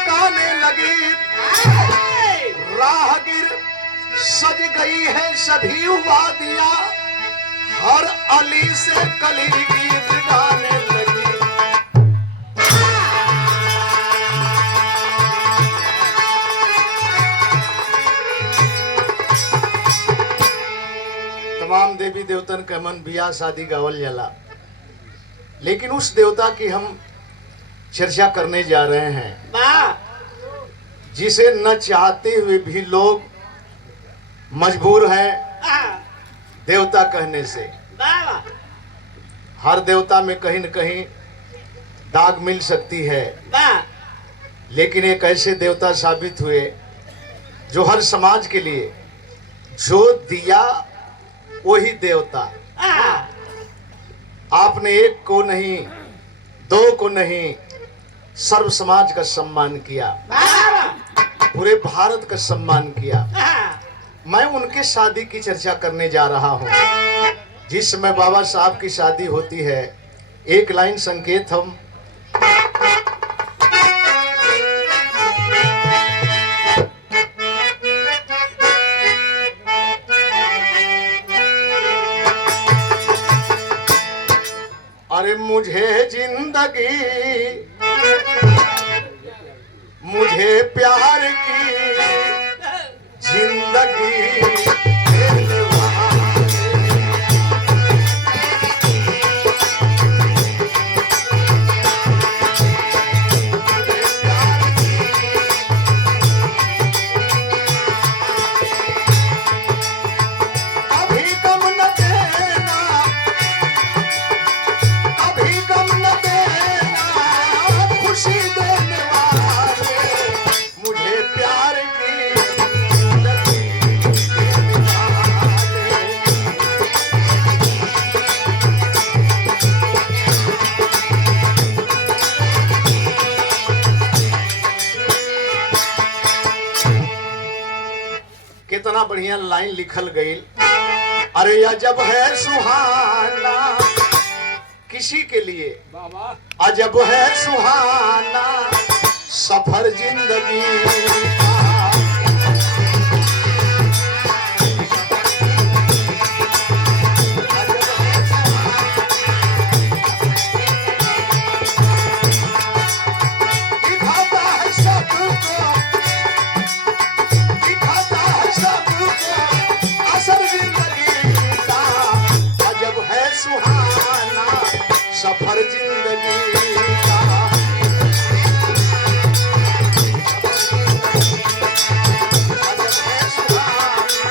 मुस्काने लगी, राहगीर सज गई है सभी वादियां, हर अली से कली गीत गाने लगी। तमाम देवी देवतन के मन बियाह शादी गावल जाला, लेकिन उस देवता की हम चर्चा करने जा रहे हैं जिसे न चाहते हुए भी लोग मजबूर हैं देवता कहने से। हर देवता में कहीं न कहीं दाग मिल सकती है, लेकिन एक ऐसे देवता साबित हुए जो हर समाज के लिए जो दिया वही देवता। आपने एक को नहीं, दो को नहीं, सर्व समाज का सम्मान किया, पूरे भारत का सम्मान किया। मैं उनके शादी की चर्चा करने जा रहा हूं। जिस समय बाबा साहब की शादी होती है, एक लाइन संकेत हम अरे मुझे जिंदगी, मुझे प्यार की जिंदगी देने वाले, कभी गम न देना, कभी गम न देना, खुशी देने वाले, मुझे प्यार की जिंदगी देने वाले। कितना बढ़िया लाइन लिखल गई। अरे अजब है सुहाना किसी के लिए, अजब है सुहाना सफर जिंदगी का। दिखाता है सबको, दिखाता है सबको असर जिंदगी का। अजब है सुहाना सफर जिंदगी का। अजब है सुहाना।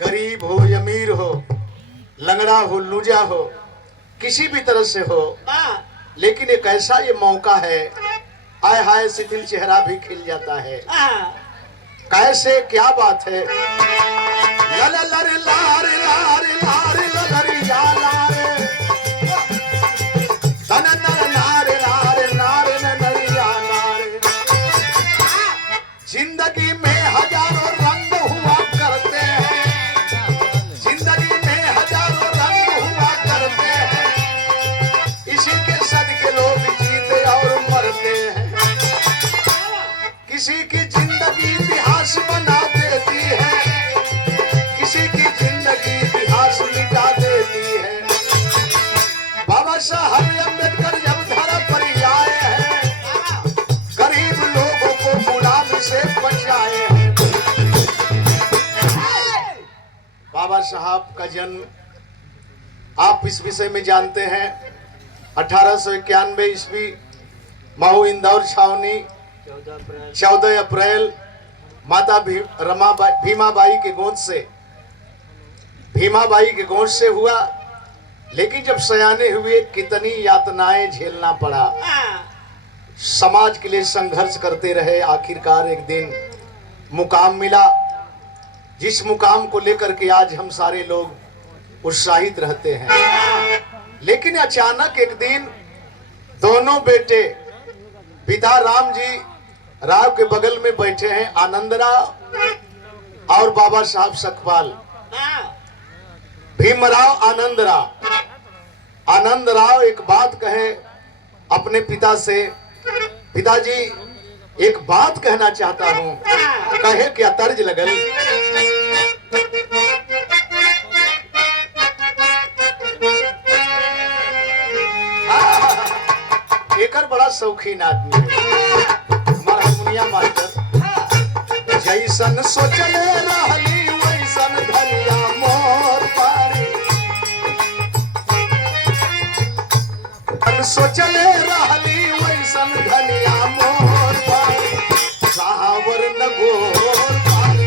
गरीब हो या अमीर हो, लंगड़ा हो लूजा हो, किसी भी तरह से हो, लेकिन एक ऐसा ये मौका है, आय हाय शिथिल चेहरा भी खिल जाता है। कैसे, क्या बात है। लल लर लार लार लार ललरिया लारे, तन नर नार नार नार नरिया नारे। जिंदगी में हजारों रंग हुआ करते हैं, जिंदगी में हजारों रंग हुआ करते हैं, इसी के सदके लोग जीते और मरते हैं। किसी की जिंदगी इतिहास बना देती है, किसी की जिंदगी इतिहास मिटा देती है। बाबा साहब अम्बेडकर जब धरा पर आए हैं, गरीब लोगों को गुलामी से बचाए हैं। बाबा साहब का जन्म आप इस विषय में जानते हैं। 1891 ईस्वी महू इंदौर छावनी 14 अप्रैल माता भीमाबाई के गोद से, भीमाबाई के गोद से हुआ। लेकिन जब सयाने हुए कितनी यातनाएं झेलना पड़ा, समाज के लिए संघर्ष करते रहे। आखिरकार एक दिन मुकाम मिला, जिस मुकाम को लेकर के आज हम सारे लोग उत्साहित रहते हैं। लेकिन अचानक एक दिन दोनों बेटे पिता राम जी राव के बगल में बैठे हैं, आनंदराव और बाबा साहब सकपाल। भीमराव आनंदराव एक बात कहे, अपने पिता से, पिताजी एक बात कहना चाहता हूँ। कहे क्या तर्ज लगल। एकर बड़ा शौकीन आदमी है हमारा हारमोनिया मास्टर। जैसन सोचले रहली वैसन धनिया मोर पारी, सोचले रहली वैसन धनिया मोर पारी, सावर न गोर पारी,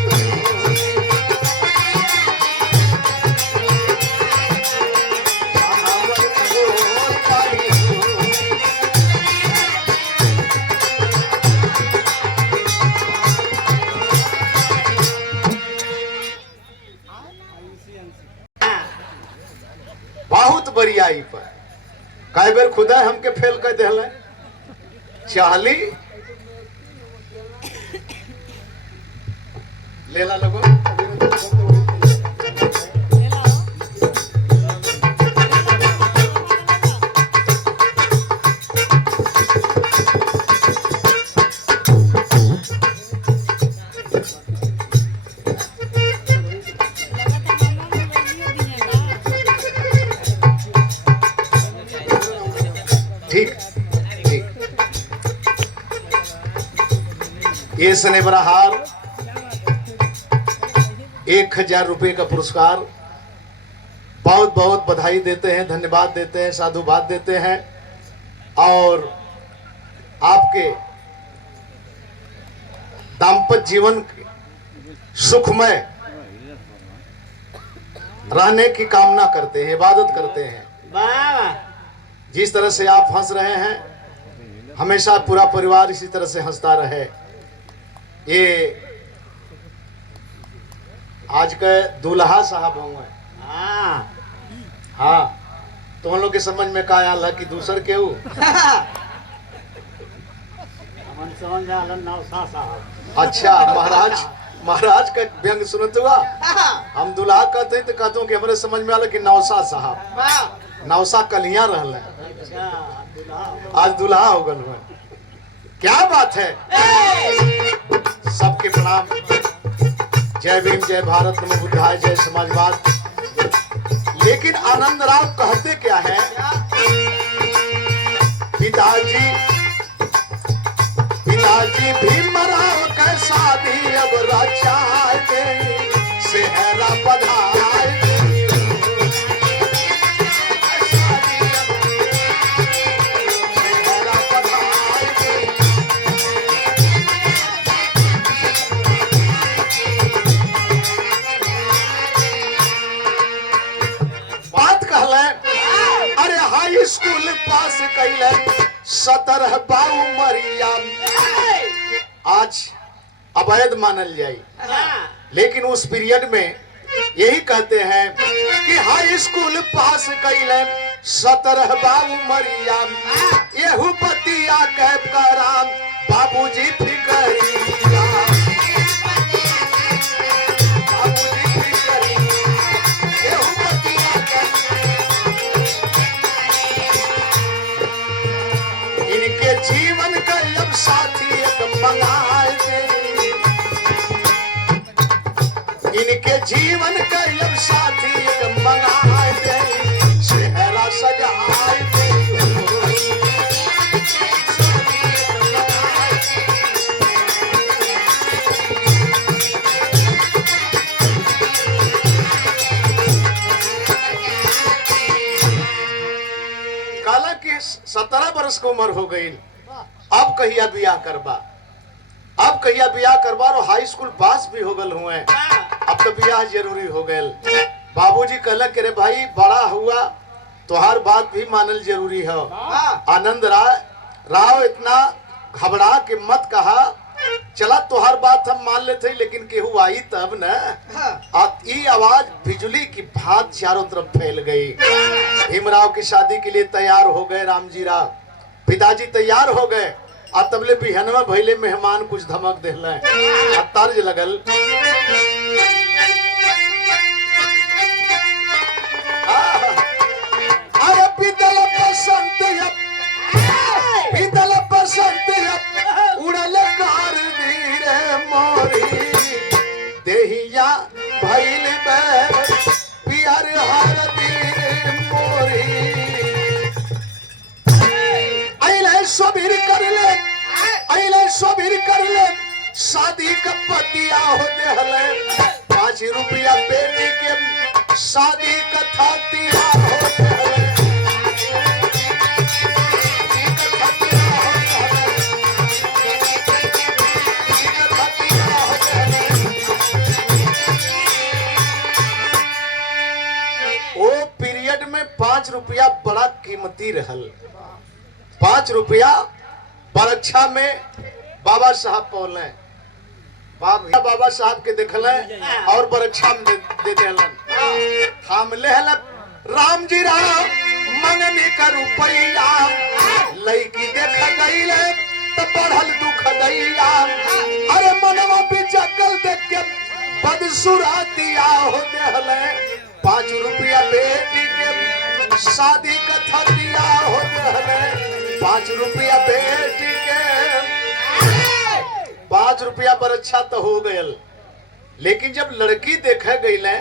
सावर न गोर पारी। बहुत बरियाई पर कई बेर खुदा हमके फेल कर दिल चाहली लेला लगो। ठीक ठीक। ये सने बड़ा हार 1000 रुपए का पुरस्कार। बहुत बहुत बधाई देते हैं, धन्यवाद देते हैं, साधुवाद देते हैं और आपके दाम्पत्य जीवन सुखमय रहने की कामना करते हैं, इबादत करते हैं। जिस तरह से आप हंस रहे हैं हमेशा पूरा परिवार इसी तरह से हंसता रहे। ये आज के दूल्हा साहब होंगे। हाँ तो हम लोग के समझ में का आया कि दूसर के अच्छा महाराज, महाराज का व्यंग सुनत हुआ। हम दूल्हा कहते तो कहते कि हमारे समझ में आला कि नौसा साहब, नौसा कलिया रहल है, आज दूल्हा हो गल। क्या बात है। सबके प्रणाम। जय भीम, जय भारत, नमो बुद्धाय, जय समाजवाद। लेकिन आनंद राव कहते क्या है, पिताजी पिताजी भीमराव के शादी अब रचाए सेहरा बधाई। स्कूल पास कैले 17 बाऊ मरिया आज अवैध मानल जाए। लेकिन उस पीरियड में यही कहते हैं कि हाई स्कूल पास कैले 17 बाऊ मरिया, यहू बतिया कैब कराम बाबूजी फिकरिया, बाबूजी फिकरिया, यहू बतिया कैब। इनके जीवन का अब साथी एक मंगाए दे, इनके जीवन का अब साथी एक मंगाए दे, सेहरा सजाए दे। काला की 17 वर्ष की उम्र हो गई। अब कहिया बियाह करबा, अब कहिया बियाह करबा और हाई स्कूल पास भी हो गल हुए। अब तो बियाह जरूरी हो गए। बाबूजी कहला कि रे भाई बड़ा हुआ तोहार बात भी मानल जरूरी है। आनंद राव इतना घबरा के मत कहा, चला तोहार बात हम मान लेते लेकिन केहू आई तब न। ई आवाज बिजली की भात चारों तरफ फैल गई। भीमराव की शादी के लिए तैयार हो गए रामजी राव, पिताजी तैयार हो गए। और तबले बिहनवा भैले मेहमान कुछ धमक देला तर्ज लगल। अरे पितल बसंत शादी कथा तिया होते हले वो पीरियड में 5 रुपया बड़ा कीमती रहल। 5 रुपया परीक्षा में बाबा साहब पौले बाबा साहब के देखल और परीक्षा में दे देलन हम लेहल राम जी राम मंगनी का रुपैया लड़की देख गईले तो बढ़ल दुख दैया अरे मनवा बिचकल देख के बदसुरातिया हो देहले 5 रुपया बेटी के शादी कथा दिया हो देहले 5 रुपया बेटी के 5 रुपया पर अच्छा तो हो गयल। लेकिन जब लड़की देखे गईले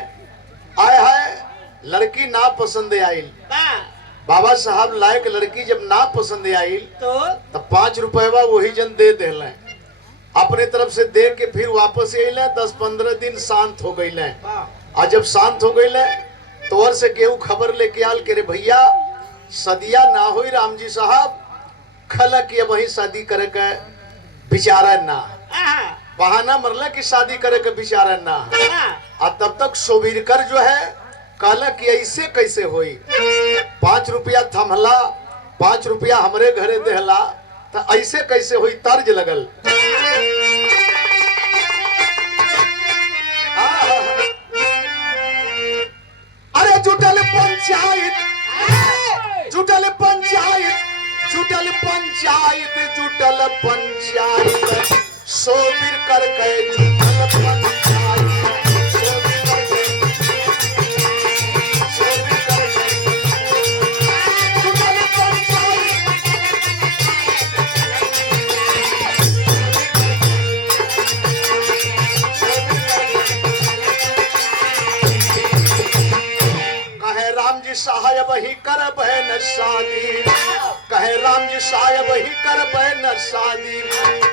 आय हाय लड़की ना पसंद आयल बाबा साहब लायक लड़की जब ना पसंद आयल तो 5 रुपया वही जन दे देले अपने तरफ से दे के फिर वापस अले 10-15 दिन शांत हो गईले। आज जब शांत हो गईले तो और से केहू खबर लेके आल के रे भैया सदिया ना होई राम जी साहब खला कि वही शादी करे के विचारा ना बहाना मरला की शादी करे के विचारा ना और तब तक सोबीरकर जो है कहला कि ऐसे कैसे होई 5 रुपया थमला 5 रुपया हमरे घरे देहला तो ऐसे कैसे हुई तर्ज लगल। अरे जुटल पंचायत जुटल पंचायत जुटल पंचायत जुटल पंचायत सोबीर कर के जुटल पंचायत साहब ही कर बहन शादी कहे राम जी साहब ही कर बहन शादी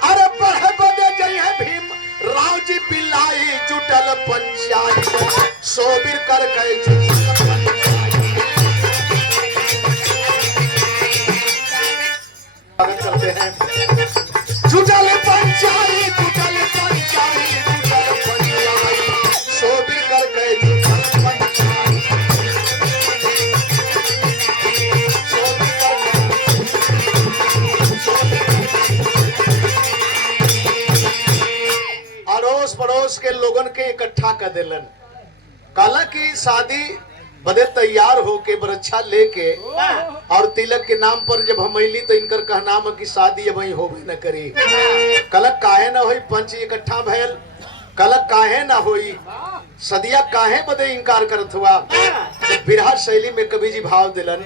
अरे पढ़ बदे जय भीम राव जी बिलाई जुटल पंचायत सोबीर कर के करते हैं जुटल पंचायत जुटल पंचायत जुटल पंचायत सोबीर कर के पड़ोस के लोगन के इकट्ठा कर देलन काला की शादी बदे तैयार होके बरच्छा लेके और तिलक के नाम पर जब हम अली तो इनकर कहना कि शादी अब होबे न करी कलक काहे ना होई पंच इकट्ठा भयल कलक काहे ना होई सदिया काहे बदे इनकार करत हुआ बिरहा शैली में कवि जी भाव दिलन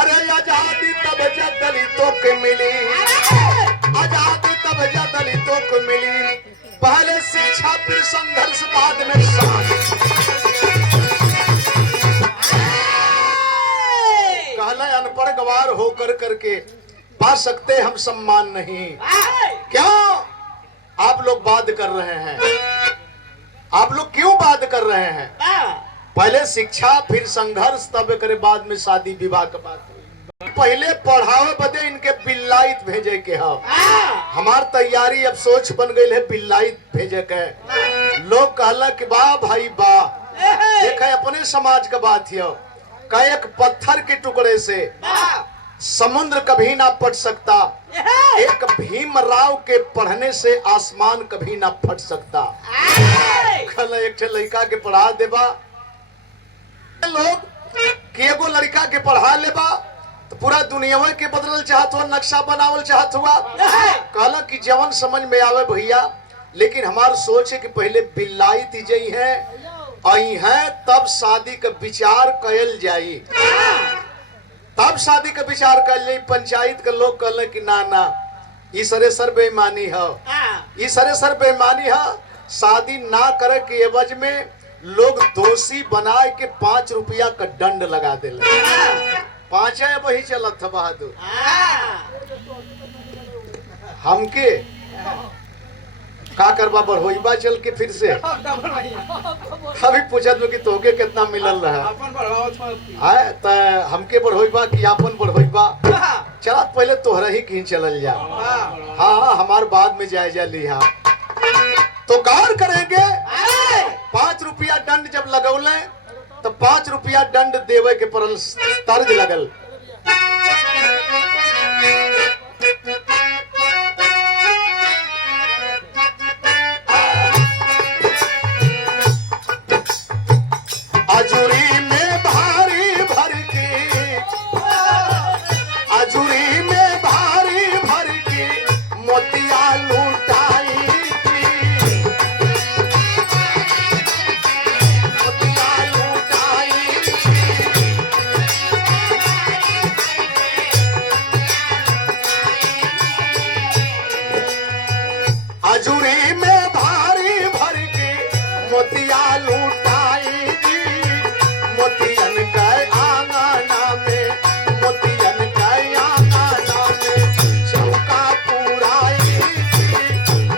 अरे आजादी तब जब दलितों के मिली आजादी तब जब दलितों को मिली पहले शिक्षा फिर संघर्ष बाद में कहला अनपढ़ गवार होकर करके पा सकते हम सम्मान नहीं क्यों आप लोग बात कर रहे हैं आप लोग क्यों बात कर रहे हैं पहले शिक्षा फिर संघर्ष तब करे बाद में शादी विवाह का बात पहले पढ़ावे बदे इनके बिल्लाइत भेजे के हमार तैयारी अब सोच बन गई है बिल्लाइत भेजे के लोग कहला कि वाह भाई वाह देखे अपने समाज का बात है का एक पत्थर के टुकड़े से समुद्र कभी ना फट सकता एक भीम राव के पढ़ने से आसमान कभी ना फट सकता कल एक लड़का के पढ़ा देबा लोग कि एगो लड़का के पढ़ा लेबा तो पूरा दुनिया के बदलल चाहत हुआ नक्शा बनावल चाहत हुआ कहला कि जवन समझ में आवे भैया लेकिन हमार सोच है कि पहले बिल्लाई तीजई है आई है तब शादी का विचार कयल जाई तब शादी का विचार कयल जाई। पंचायत के लोग कहले कि ना ना ई सरेसर बेईमानी है ई सरेसर बेईमानी है शादी ना करे के एवज में लोग दोषी बनाए के 5 रुपया का दंड लगा दे 5 वही चलत था बहादुर हमके का करबा बढ़ोईबा चल के फिर से अभी पूछत हो कि तोके कितना मिलल रहा आए त हमके बढ़ोईबा कि आपन बढ़ोईबा चला पहले तोहरा ही कहीं चलल जा। हाँ हमार बाद में जायजा लिहा तो गौर करेंगे 5 रुपया दंड जब लगौले तो 5 रुपया दंड देवे के परल तर्ज लगल। अजूरी में भारी भर के अजूरी में भारी भर के मोतिया लूटाई मोतिया लूटाई अजूरी में भारी भर के मोतिया लूटाई मोतियन के आंगना में मोतियन के आंगना में चौका पुराई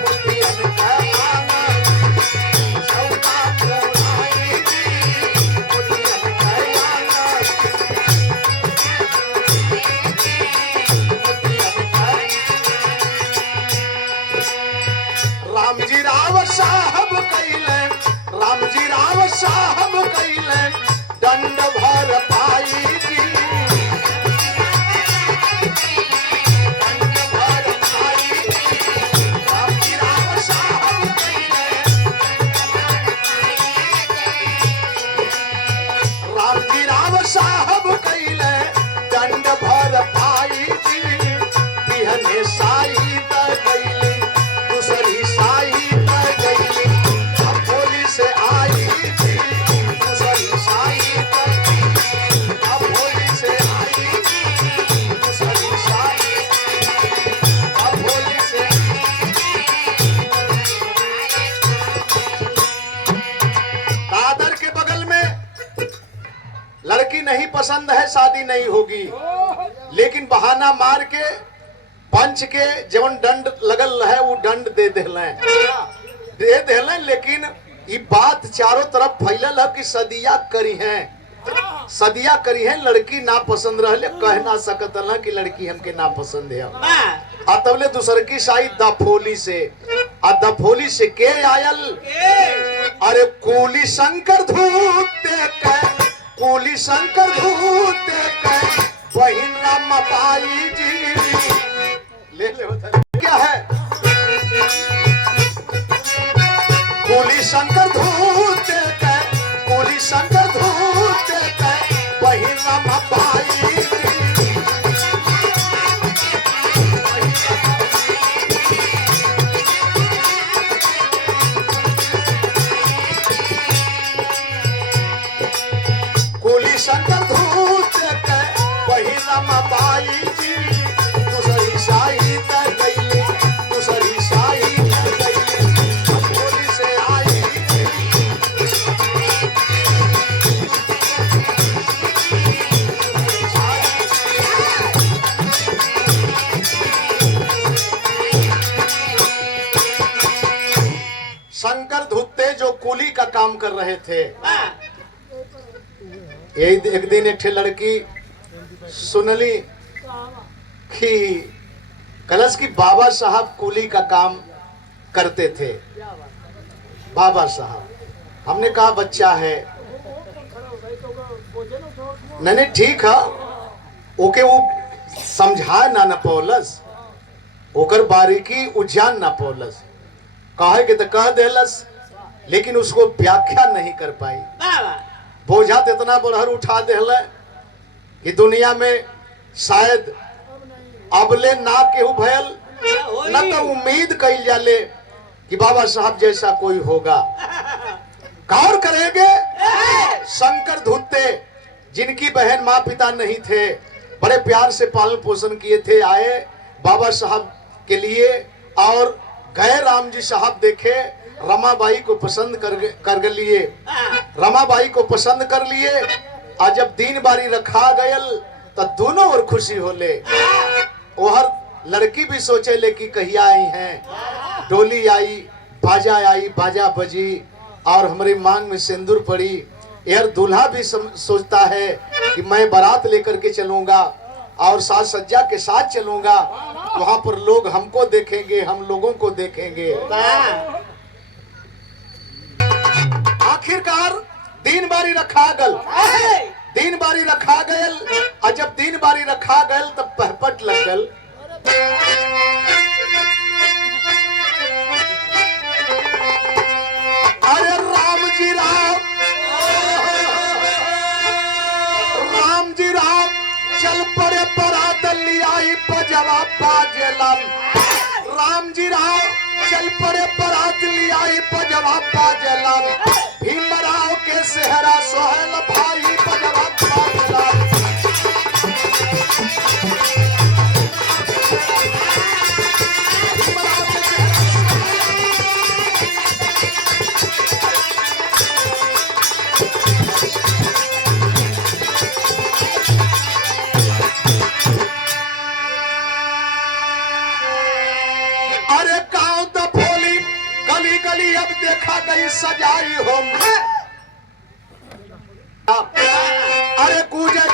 मोतियन के आंगना चौका पुराई मोतियन के आंगना रामजी राव साहब कैले रामजी राव साहब कैले दंड भर पाई जी दंड भर पाई रामजी राव साहब कैले रामजी राव साहब कैले दंड भर पाई जी बिहने साई त गईली दूसरी साई त गईली अब होली से आई थी दूसरी साई अब होली से आई दूसरी साई अब होली से दादर के बगल में लड़की नहीं पसंद है शादी नहीं होगी लेकिन बहाना मार के पंच के जवन दंड लगल है वो दंड दे देलें लेकिन ये बात चारों तरफ फैलल है कि सदिया करी है लड़की ना पसंद रहले कह ना सकत है कि लड़की हमके ना पसंद है आ तबले दूसर की शाही दफोली से आ दफोली से के आयल अरे कूली शंकर धूत के कूली शंकर धूत के बहिन रमाबाई जी ले क्या है कूली शंकर धूत के कूली शंकर धूत के बहिन रमाबाई कूली शंकर धूत के बहिन रमाबाई जी दूसरी शाही त गईली दूसरी शाही त गईली होली से आई शंकर धुत्ते जो कूली का काम कर रहे थे एक दिन एक लड़की सुनली कि कलश की बाबा साहब कूली का काम करते थे बाबा साहब हमने कहा बच्चा है नहीं ठीक है ओके वो समझा ना पौलस ओकर बारीकी उजान ना पौलस कहे के तो कह देलस लेकिन उसको व्याख्या नहीं कर पाई बोझा तो इतना बढ़र उठा देल कि दुनिया में शायद अबले ना केहू भयल न तो उम्मीद कई जाले कि बाबा साहब जैसा कोई होगा। गौर करेंगे शंकर धुत्ते जिनकी बहन माँ पिता नहीं थे बड़े प्यार से पालन पोषण किए थे आए बाबा साहब के लिए और गए राम जी साहब देखे रमाबाई को पसंद कर लिए रमाबाई को पसंद कर लिए और जब दिन बारी रखा गयल तो दोनों और खुशी होले ओहर लड़की भी सोचे ले कि कहिया आई हैं डोली आई बाजा आई, बाजा बजी और हमारी मांग में सिंदूर पड़ी। यार दूल्हा भी सोचता है कि मैं बारात लेकर के चलूंगा और साज सज्जा के साथ चलूंगा, वहां पर लोग हमको देखेंगे, हम लोगों को देखेंगे। आखिरकार दिन बारी रखा गल, दिन बारी रखा गयल, और जब दिन बारी रखा गयल तब पहपट लग गल। अरे राम जी राम, राम जी राम, चल पड़े बरात लियाई पजवा पाजलम। राम जी राम, चल पड़े बरात लियाई पजवा पाजलम। भीमराव के सेहरा सोहल भाई पजवा पाजलम। अरे गाँव तो भोली गली गली अब देखा गई सजाई हो। अरे कूजे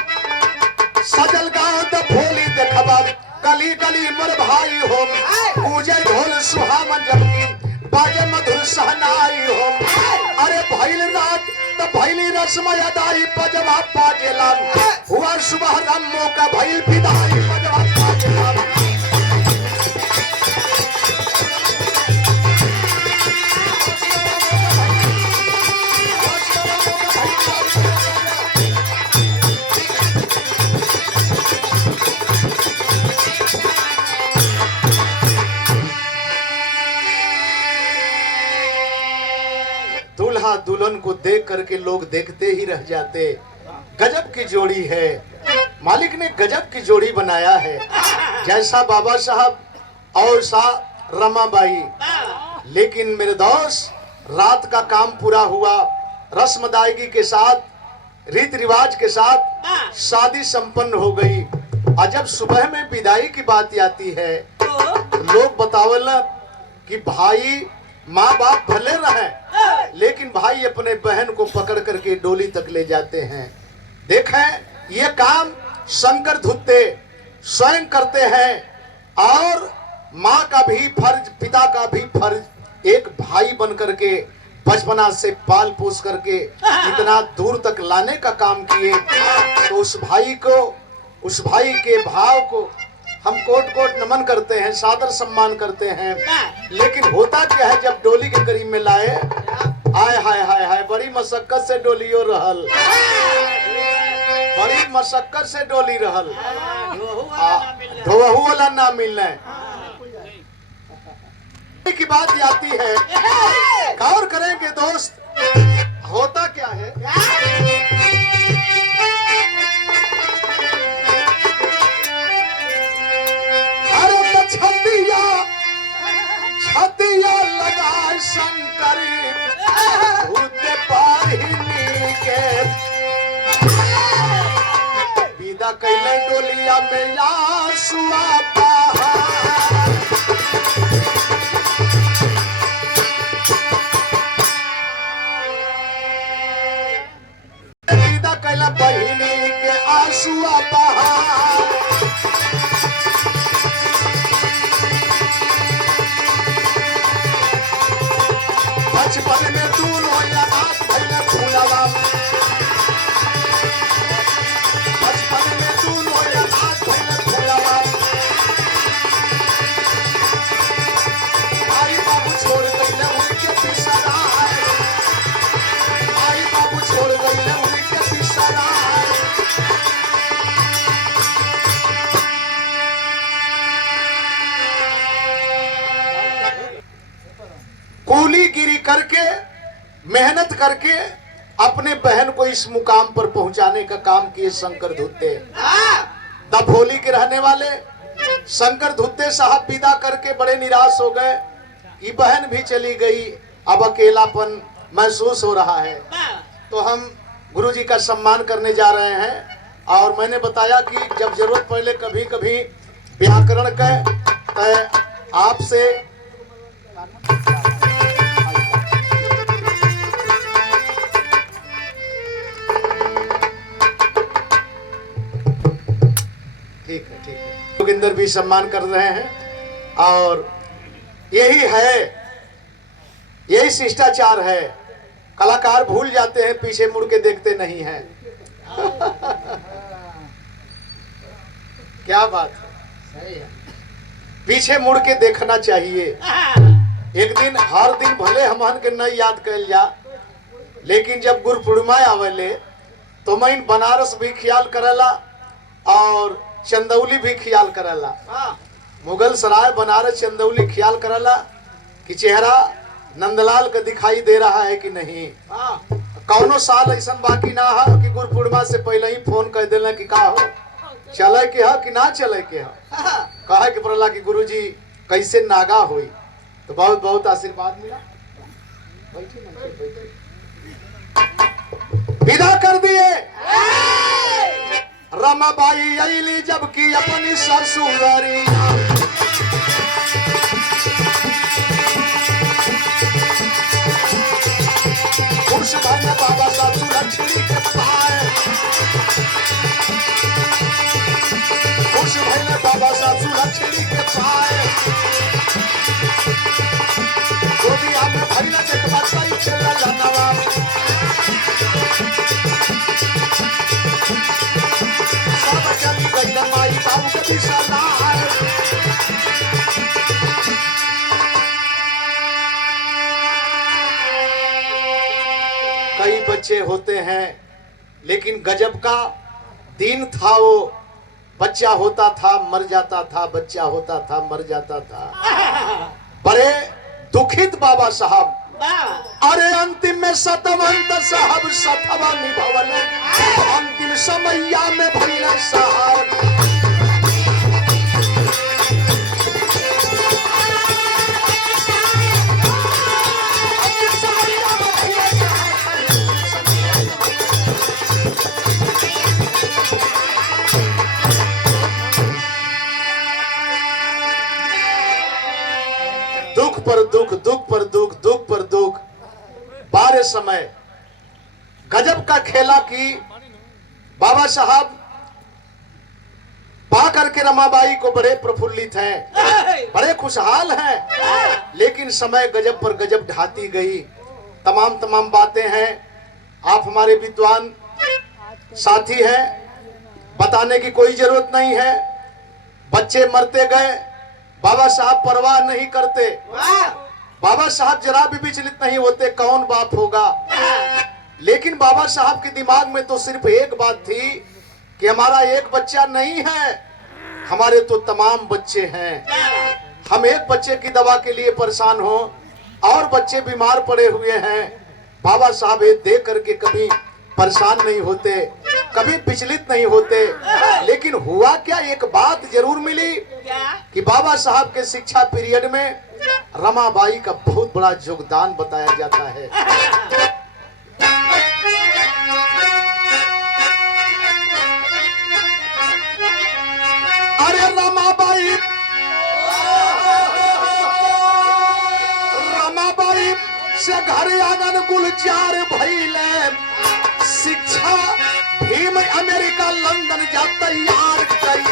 सजल गाँव तो भोली देखबा गली गली मर भाई हो। कूजे ढोल सुहावन जबकि बाजे मधुर सहनाई हो। अरे भैल रात तो भैली रस्म अदाई पजवा पाजेलाम। हुआ सुबह रम्मो का भैल विदाई पजवा पाजेलाम। दूल्हा दुल्हन को देख करके लोग देखते ही रह जाते। गजब की जोड़ी है, मालिक ने गजब की जोड़ी बनाया है। जैसा बाबा साहब और सा रमाबाई। लेकिन मेरे दोस्त, रात का काम पूरा हुआ, रस्म अदायगी के साथ, रीति रिवाज के साथ शादी संपन्न हो गई। और जब सुबह में विदाई की बात आती है तो लोग बतावल कि भाई माँ बाप भले रहे, लेकिन भाई अपने बहन को पकड़ करके डोली तक ले जाते हैं। देखें, ये काम शंकर धुत्ते स्वयं करते हैं और माँ का भी फर्ज, पिता का भी फर्ज, एक भाई बन करके बचपना से पाल पोस करके इतना दूर तक लाने का काम किए। तो उस भाई को, उस भाई के भाव को हम कोट कोट नमन करते हैं, सादर सम्मान करते हैं। लेकिन होता क्या है, जब डोली के करीब में लाए, आय हाय हाय हाय, बड़ी मशक्कत से डोलियो रहल, बड़ी मशक्कत से डोली रहल, ढोहू वाला ना मिलने की बात आती है। गौर करेंगे दोस्त, होता क्या है, छतिया लगा शंकर धुते पाहिनी के। विदा कैले डोलिया में आंसुआ बहा। विदा कैले बहिनी के आंसुआ बहा। बचपन में दूनो या बात भैले फूलवा। बचपन में दूनो या बात भैले फूलवा। आई बाबू छोड़ गईले उनके पिसरा। आई बाबू छोड़ गईले उनके पिसरा। कूलीगिरी करके, मेहनत करके अपने बहन को इस मुकाम पर पहुंचाने का काम किए शंकर धुत्ते। दभोली के रहने वाले शंकर धुत्ते साहब विदा करके बड़े निराश हो गए कि बहन भी चली गई, अब अकेलापन महसूस हो रहा है। तो हम गुरुजी का सम्मान करने जा रहे हैं। और मैंने बताया कि जब जरूरत पड़े कभी कभी व्याकरण का आपसे ठीक है, ठीक है। जोगिंदर भी सम्मान कर रहे हैं और यही शिष्टाचार है। कलाकार भूल जाते हैं, पीछे मुड़ के देखते नहीं हैं। क्या बात है, पीछे मुड़ के देखना चाहिए। एक दिन हर दिन भले हमन के नहीं याद कैल जा, लेकिन जब गुरु पूर्णिमा आवेले तो मैं बनारस भी ख्याल करेला और चंदौली भी ख्याल करेला। मुगल सराय, बनारस, चंदौली ख्याल करेला कि चेहरा नंदलाल का दिखाई दे रहा है कि नहीं। कौनो साल ऐसा बाकी ना हो कि गुरु पूर्णिमा से पहले ही फोन कर देना कि का हो, चले के है कि ना चले के है। कहा कि प्रला कि गुरुजी कैसे नागा हुई, तो बहुत बहुत आशीर्वाद मिला। विदा कर दिए। रमाबाई अली जबकि अपनी ससुरारी, खुश भाई बाबा सासू लक्ष्मी के पाए, खुश भाई बाबा सासू लक्ष्मी के पाए। गोदिया में भैया देख बच्चा ही चला जानवा, सब चली गई माई बाबू के भी सलाह है। कई बच्चे होते हैं, लेकिन गजब का दिन था वो। बच्चा होता था मर जाता था, बच्चा होता था मर जाता था। बड़े दुखित बाबा साहब। अरे अंतिम में सतवंत साहब सतवा निभवन, अंतिम समैया में भैया साहब। दुख पर दुख, दुख पर दुख, दुख पर दुख। बारे समय गजब का खेला कि बाबा साहब पा करके रमाबाई को बड़े प्रफुल्लित हैं, बड़े खुशहाल हैं। लेकिन समय गजब पर गजब ढाती गई। तमाम बातें हैं। आप हमारे विद्वान साथी हैं, बताने की कोई जरूरत नहीं है। बच्चे मरते गए, बाबा साहब परवाह नहीं करते। बाबा साहब जरा भी विचलित नहीं होते, कौन बाप होगा। लेकिन बाबा साहब के दिमाग में तो सिर्फ एक बात थी कि हमारा एक बच्चा नहीं है, हमारे तो तमाम बच्चे हैं। हम एक बच्चे की दवा के लिए परेशान हो और बच्चे बीमार पड़े हुए हैं। बाबा साहब ये देख करके कभी परेशान नहीं होते, कभी विचलित नहीं होते। लेकिन हुआ क्या, एक बात जरूर मिली कि बाबा साहब के शिक्षा पीरियड में रमाबाई का बहुत बड़ा योगदान बताया जाता है। अरे रमाबाई से घर आंगन गुलजार भइले, शिक्षा भीम अमेरिका लंदन जा तैयार कैले।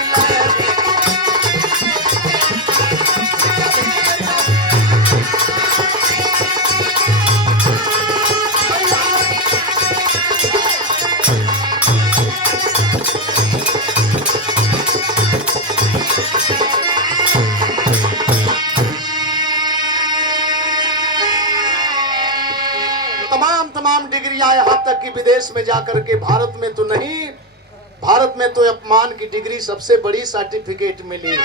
तमाम डिग्रियां, यहाँ तक कि विदेश में जाकर के, भारत में तो नहीं, भारत में तो अपमान की डिग्री सबसे बड़ी सर्टिफिकेट मिली।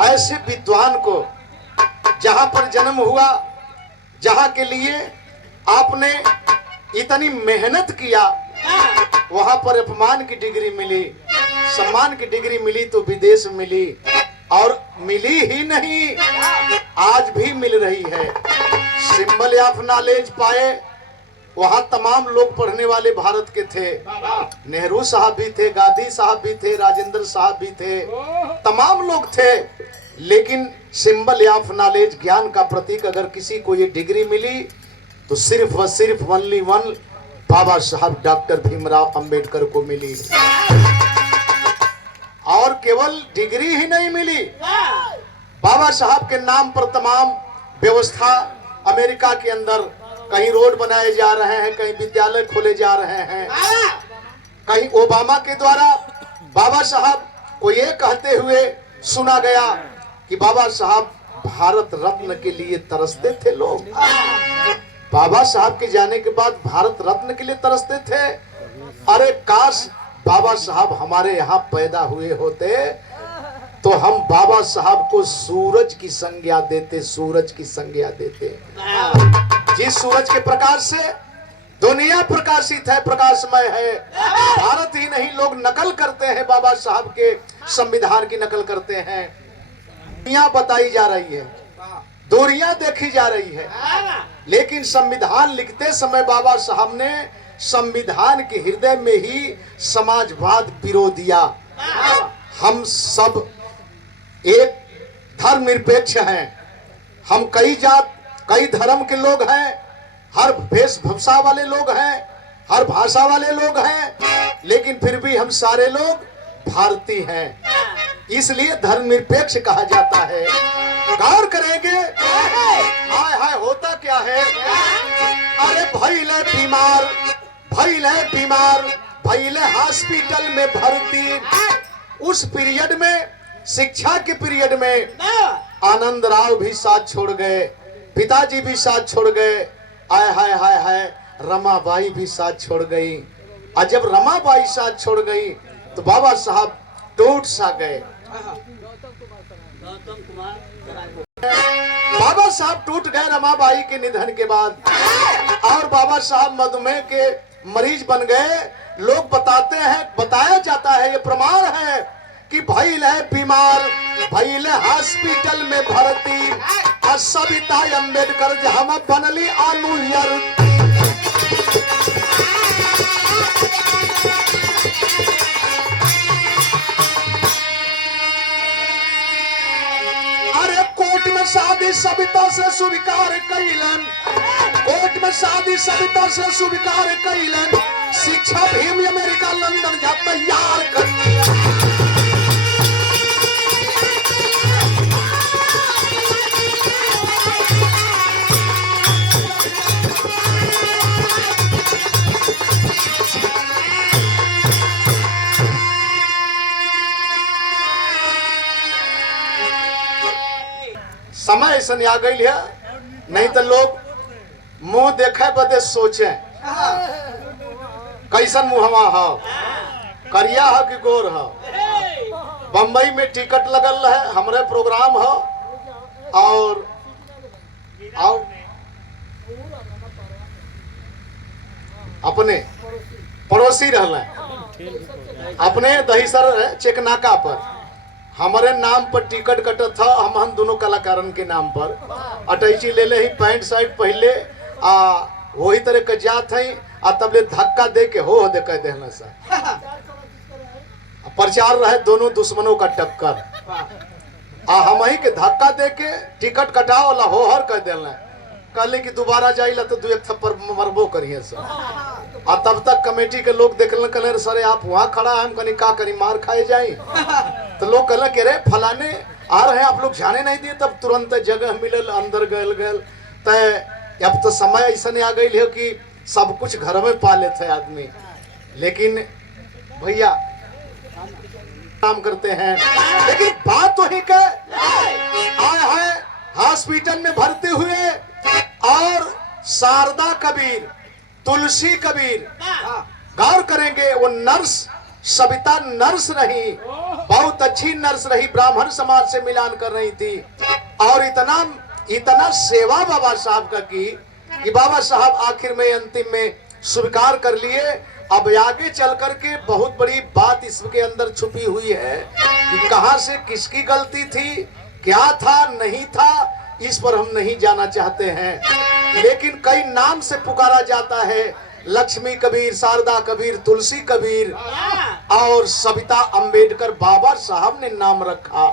ऐसे विद्वान को जहां पर जन्म हुआ, जहां के लिए आपने इतनी मेहनत किया, वहां पर अपमान की डिग्री मिली। सम्मान की डिग्री मिली तो विदेश मिली, और मिली ही नहीं, आज भी मिल रही है। सिंबल ऑफ नॉलेज पाए वहां तमाम लोग पढ़ने वाले भारत के थे। नेहरू साहब भी थे, गांधी साहब भी थे, राजेंद्र साहब भी थे, तमाम लोग थे। लेकिन सिंबल ऑफ नॉलेज, ज्ञान का प्रतीक, अगर किसी को ये डिग्री मिली तो सिर्फ व सिर्फ ओनली वन बाबा साहब डॉक्टर भीमराव अंबेडकर को मिली। और केवल डिग्री ही नहीं मिली, बाबा साहब के नाम पर तमाम व्यवस्था अमेरिका के अंदर कहीं रोड बनाए जा रहे हैं, कहीं विद्यालय खोले जा रहे हैं, कहीं ओबामा के द्वारा बाबा साहब को ये कहते हुए सुना गया कि बाबा साहब भारत रत्न के लिए तरसते थे लोग। बाबा साहब के जाने के बाद भारत रत्न के लिए तरसते थे। अरे काश बाबा साहब हमारे यहाँ पैदा हुए होते तो हम बाबा साहब को सूरज की संज्ञा देते, सूरज की संज्ञा देते। जिस सूरज के प्रकाश से दुनिया प्रकाशित है, प्रकाशमय है। भारत ही नहीं, लोग नकल करते हैं, बाबा साहब के संविधान की नकल करते हैं। दुनिया बताई जा रही है, दूरियां देखी जा रही है, लेकिन संविधान लिखते समय बाबा साहब ने संविधान के हृदय में ही समाजवाद पिरो दिया। हम सब एक धर्मनिरपेक्ष हैं, हम कई जात कई धर्म के लोग हैं, हर वेशभूषा वाले लोग हैं, हर भाषा वाले लोग हैं, लेकिन फिर भी हम सारे लोग भारतीय हैं, इसलिए धर्मनिरपेक्ष कहा जाता है। गौर करेंगे, हाय हाय होता क्या है। अरे भइले बीमार, भइले बीमार, भइले हॉस्पिटल में भर्ती। उस पीरियड में, शिक्षा के पीरियड में आनंद राव भी साथ छोड़ गए, पिताजी भी साथ छोड़ गए, आय हाय हाय हाय रमाबाई भी साथ छोड़ गई। और जब रमाबाई साथ छोड़ गई तो बाबा साहब टूट सा गए। बाबा साहब टूट गए रमाबाई के निधन के बाद, और बाबा साहब मधुमेह के मरीज बन गए। लोग बताते हैं, बताया जाता है, ये प्रमाण है कि भइल है बीमार, भइल हॉस्पिटल में भर्ती, और सविता अम्बेडकर हम बनली अनुयर। अरे कोर्ट में शादी सविता से स्वीकार कैलन, कोर्ट में शादी सविता से स्वीकार कैलन, शिक्षा भीम अमेरिका लंदन जा तैयार कर। समय ऐसा आ गई है, नहीं तो लोग मुंह देखे बदे सोचे कैसन मुहवा है, करिया है कि गोर है। बम्बई में टिकट लगल है, हमरे प्रोग्राम है, और अपने पड़ोसी रहल, अपने दहीसर चेकनाका पर हमारे नाम पर टिकट कटत था। हम दोनों कलाकारन के नाम पर अटैची ले ले ही, पैंट शर्ट पहले वही तरह के जात है, आ तबले धक्का दे के हो दे कह देना सा। प्रचार रहे दोनों दुश्मनों का टक्कर, हम ही के धक्का दे के टिकट कटाओ ला हो हर कह देना। कहले कि दोबारा जाइला तो 2 थप्पड़ मरबो करिए सर। और तब तक कमेटी के लोग देखल, कहले सर आप वहाँ खड़ा है, हम कहीं का करी मार खाए जाए। तो लोग कहला कि रे फलाने आ रहे हैं, आप लोग जाने नहीं दिए। तब तुरंत जगह मिलल, अंदर गल। तो अब तो समय ऐसा आ गई है कि सब कुछ घर में पा लेते हैं आदमी, लेकिन भैया काम करते हैं। लेकिन बात तो ही के आए हैं हॉस्पिटल में भर्ती हुए, और शारदा कबीर, तुलसी कबीर, गौर करेंगे वो नर्स सविता नर्स रही, बहुत अच्छी नर्स रही, ब्राह्मण समाज से मिलान कर रही थी, और इतना सेवा बाबा साहब का की कि बाबा साहब आखिर में अंतिम में स्वीकार कर लिए। अब आगे चल करके बहुत बड़ी बात इसके अंदर छुपी हुई है कि कहां से किसकी गलती थी, क्या था नहीं था, इस पर हम नहीं जाना चाहते हैं। लेकिन कई नाम से पुकारा जाता है, लक्ष्मी कबीर, शारदा कबीर, तुलसी कबीर और सविता अम्बेडकर बाबा साहब ने नाम रखा।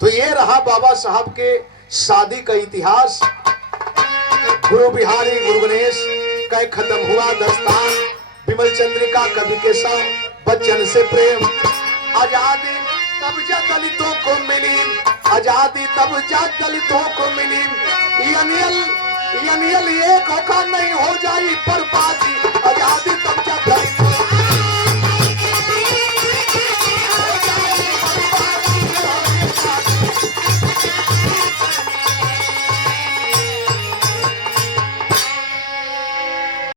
तो ये रहा बाबा साहब के शादी का इतिहास। गुरु बिहारी गुरु गणेश का खत्म हुआ दस्तान, विमल चंद्रिका कवि के साथ बच्चन से प्रेम, आजादी तब जा दलितों को मिली आजादी, तब जा दलितों को मिली। ये अनियल एक होकर नहीं हो जाई बर्बादी।